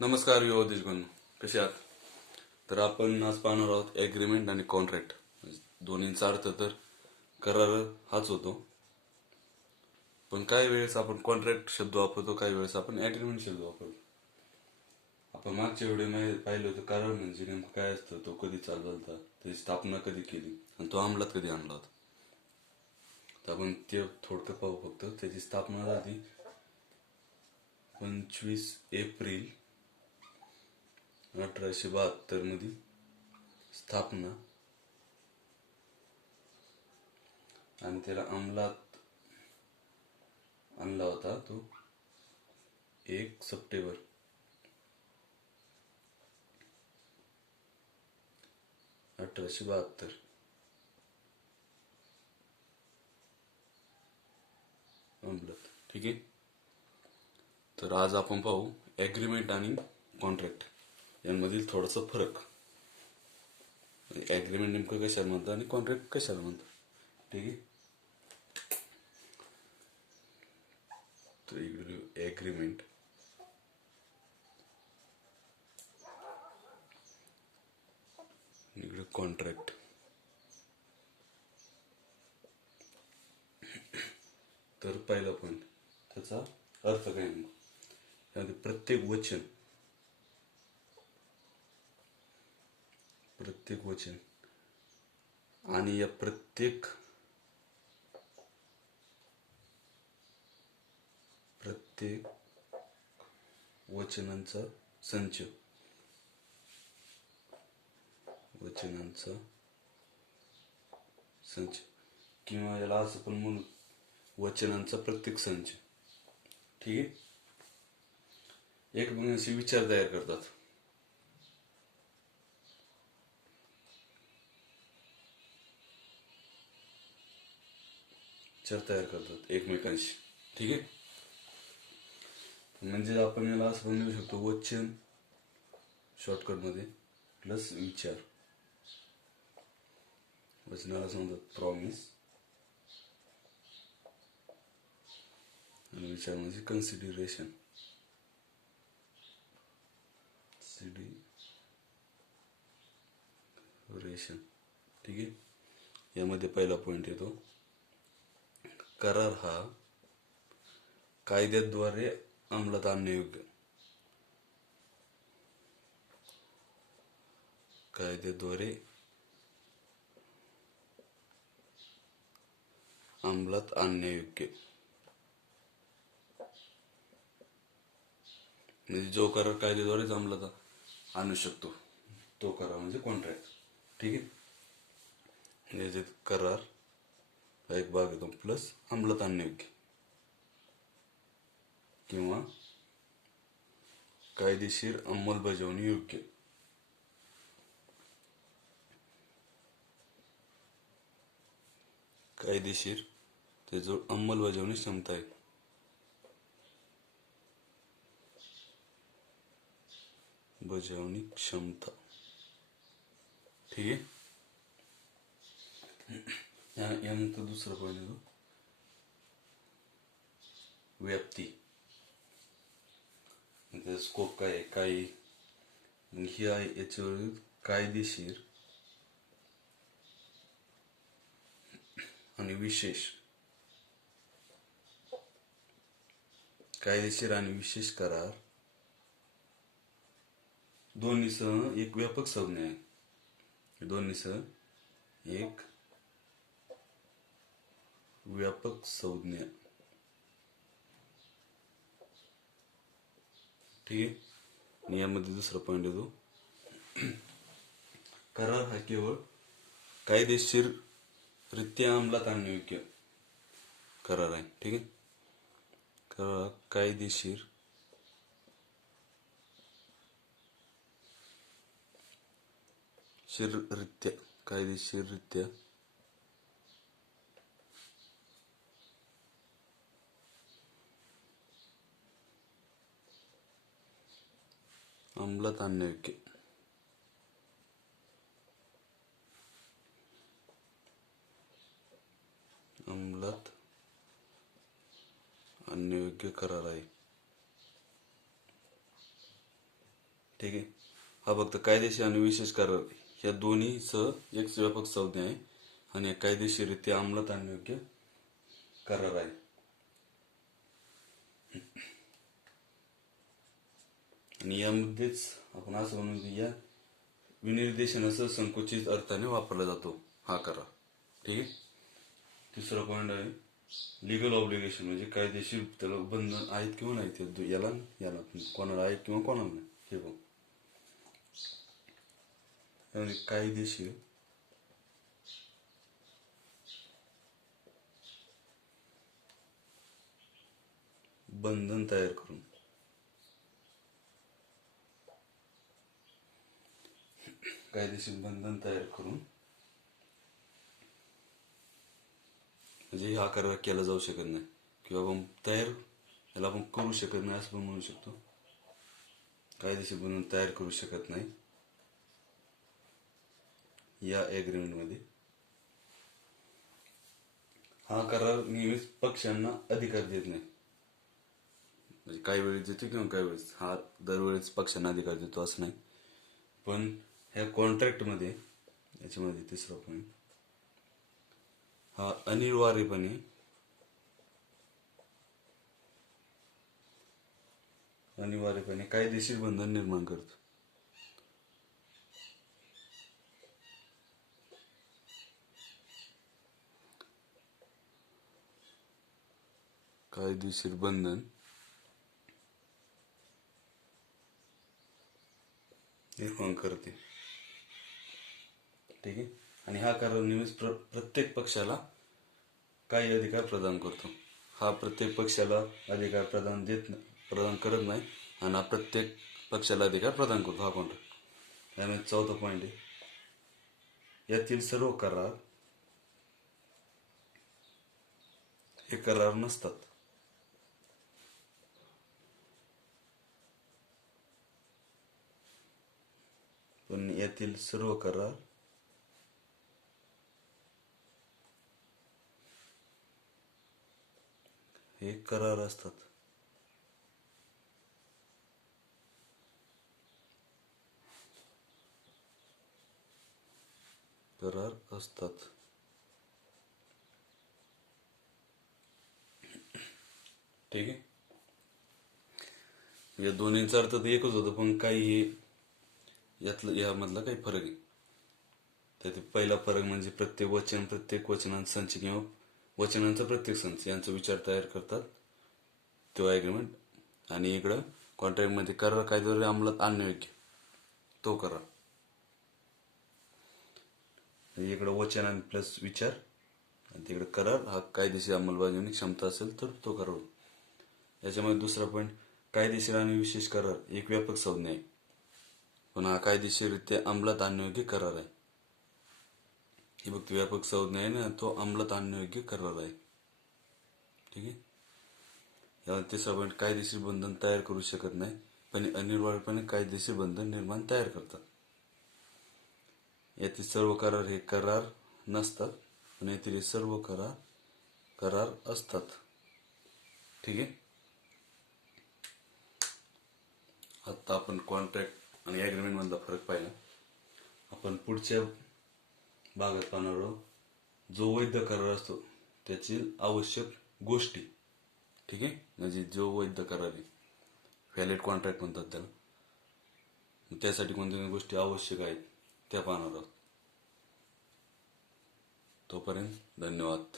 नमस्कार युवा देशबंधू, कसे आहात? तर आपण आज पाहणार आहोत ॲग्रीमेंट आणि कॉन्ट्रॅक्ट. दोन्हींचा अर्थ तर करार हाच होतो. पण काही वेळेस आपण कॉन्ट्रॅक्ट शब्द वापरतो, काही वेळेस आपण ॲग्रीमेंट शब्द वापरतो. आपण मागच्या व्हिडिओमध्ये पाहिलं होतं करार म्हणजे नेमकं काय असतं, तो कधी चालू झाला, त्याची स्थापना कधी केली आणि तो अंमलात कधी आणला होता. तर आपण ते थोडक्यात पाहू. फक्त त्याची स्थापना झाली 25 एप्रिल 1872 मध्ये स्थापना, आणि त्याला अंमलात आणला होता तो 1 सप्टेंबर 1872 अंमलात. ठीक आहे. तर आज आपण पाहू ॲग्रीमेंट आणि कॉन्ट्रॅक्ट यांमधील थोडासा फरक. ॲग्रीमेंट नेमकं कशाला म्हणतात आणि कॉन्ट्रॅक्ट कशाला म्हणतात. ठीक आहे. तर इकडे ॲग्रीमेंट, इकडे कॉन्ट्रॅक्ट. तर पहिला पॉईंट, त्याचा अर्थ काय नेमका. त्यामध्ये प्रत्येक वचन आणि या प्रत्येक वचनांचा संच किंवा याला असं पण म्हणू, वचनांचा प्रत्येक संच. ठीक आहे. एकमेकांशी विचार तयार करतात. एकमेकांशी. ठीक आहे. म्हणजे आपण याला असं पण लिहू शकतो, वचन शॉर्टकटमध्ये प्लस विचार. वचनाला समजतात प्रॉमिस आणि विचार म्हणजे कन्सिडरेशन. ठीक आहे. यामध्ये पहिला पॉइंट येतो, करार हा कायद्याद्वारे अंमलात आणण्यायोग्य. कायद्याद्वारे अंमलात आणण्यायोग्य म्हणजे जो करार कायद्याद्वारेच अंमलात आणू शकतो तो करार म्हणजे कॉन्ट्रॅक्ट. ठीक आहे. म्हणजे करार हा एक भाग येतो प्लस अंमलात आणण्यायोग्य किंवा कायदेशीर अंमलबजावणी योग्य. कायदेशीर त्याजवळ अंमलबजावणी क्षमता आहे. बजावणी क्षमता. ठीक आहे. यानंतर दुसरा पॉईंट येतो, व्याप्ती. त्याचा स्कोप काय आहे, काही ही आहे याच्यावर कायदेशीर आणि विशेष. कायदेशीर आणि विशेष करार दोन्हीसह एक व्यापक संज्ञा आहे. दोन्हीसह एक व्यापक संज्ञा. ठीक आहे. आणि यामध्ये दुसरा पॉईंट येतो, करार हा केवळ कायदेशीर रित्या अंमलात आणण्यायोग्य करार आहे. ठीक आहे. करार कायदेशीर रित्या अंमलात आणण्यायोग्य. अंमलात आणण्यायोग्य करार आहे. ठीक आहे. हा फक्त कायदेशीर आणि विशेष करार या दोन्हीसह एक व्यापक संज्ञा आहे आणि कायदेशीररित्या अंमलात आणण्यायोग्य करार आहे. आणि यामध्येच आपण असं म्हणून की या विनिर्देशनासह संकुचित अर्थाने वापरला जातो हा करार. ठीक आहे. तिसरा पॉईंट आहे लिगल ऑब्लिगेशन, म्हणजे कायदेशीर त्याला बंधन आहेत किंवा नाहीत, याला याला कोणाला आहेत किंवा कोणाला नाही हे बघ. कायदेशीर बंधन तयार करून म्हणजे हा करार केला जाऊ शकत नाही किंवा आपण तयार याला आपण करू शकत नाही असं पण म्हणू शकतो. कायदेशीर बंधन तयार करू शकत नाही या एग्रीमेंटमध्ये. हा करार नेहमीच पक्षांना अधिकार देत नाही, म्हणजे काही वेळेस देतो किंवा काही वेळेस हा दरवेळेस पक्षांना अधिकार देतो असं नाही. पण ह्या कॉन्ट्रॅक्टमध्ये याच्यामध्ये तिसरा पॉईंट हा अनिवार्यपणे कायदेशीर बंधन निर्माण करतो. कायदेशीर बंधन निर्माण करते. ठीक आहे. आणि हा करार नेहमीच प्रत्येक पक्षाला काही अधिकार प्रदान करतो. हा प्रत्येक पक्षाला अधिकार प्रदान करत नाही आणि हा प्रत्येक पक्षाला अधिकार प्रदान करतो हा कॉन्ट्रॅक्ट. त्यामुळे चौथा पॉईंट आहे यातील सर्व करार हे करार नसतात. पण यातील सर्व करार हे करार असतात. ठीक आहे. या दोन्हींचा अर्थ तर एकच होतं, पण काही यामधला काही फरक आहे. त्यात पहिला फरक म्हणजे प्रत्येक वचनांचा संच किंवा वचनांचा प्रत्येक संच यांचा विचार तयार करतात तो ॲग्रीमेंट. आणि इकडं कॉन्ट्रॅक्टमध्ये करार कायद्याद्वारे अंमलात आणण्यायोग्य तो करार. इकडं वचन प्लस विचार आणि तिकडे करार हा कायदेशीर अंमलबजावणी क्षमता असेल तर तो करार. याच्यामध्ये दुसरा पॉईंट कायदेशीर आणि विशेष करार एक व्यापक संज्ञा आहे, पण हा कायदेशीररित्या अंमलात आणण्यायोग्य करार आहे. ही फक्त व्यापक संज्ञा आहे ना, तो अंमलात आणण्यायोग्य करार आहे. ठीक आहे. याला तिसरा पॉईंट कायदेशीर बंधन तयार करू शकत नाही, पण अनिवार्यपणे कायदेशीर बंधन निर्माण तयार करतात. यातील सर्व करार हे करार नसतात आणि यातील सर्व करार असतात. ठीक आहे. आता आपण कॉन्ट्रॅक्ट आणि ॲग्रीमेंट मधला फरक पाहिला. आपण पुढच्या भागात पाहणार आहोत जो वैध करार असतो त्याची आवश्यक गोष्टी. ठीक आहे. म्हणजे जो वैध करार आहे व्हॅलिड कॉन्ट्रॅक्ट म्हणतात त्याला, त्यासाठी कोणत्या गोष्टी आवश्यक आहेत त्या पाहणार आहोत. तोपर्यंत धन्यवाद.